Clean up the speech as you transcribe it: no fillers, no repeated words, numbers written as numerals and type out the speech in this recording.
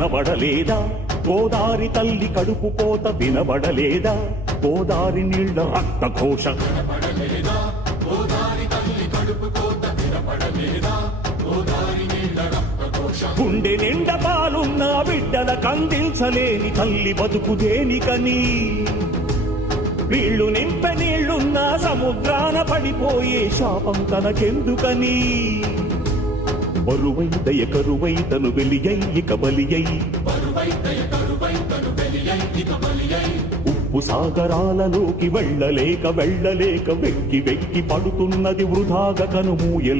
కనబడలేదా? గోదారి తల్లి కడుపు కోత వినబడలేదా? గోదారి నీళ్ల రక్తఘోష గుండె నిండా పాలున్న బిడ్డల కందించలేని తల్లి బతుకు దేనికని? నీళ్లు నింపె నీళ్లున్న సముద్రాన పడిపోయే శాపం తనకెందుకని? బరువై దయ కరువై తను వెలియై ఇక బలియై, ఉప్పు సాగరాలలోకి వెళ్ళలేక వెళ్ళలేక వెక్కి వెక్కి పడుతున్నది వృధాగా కనుమూయలే.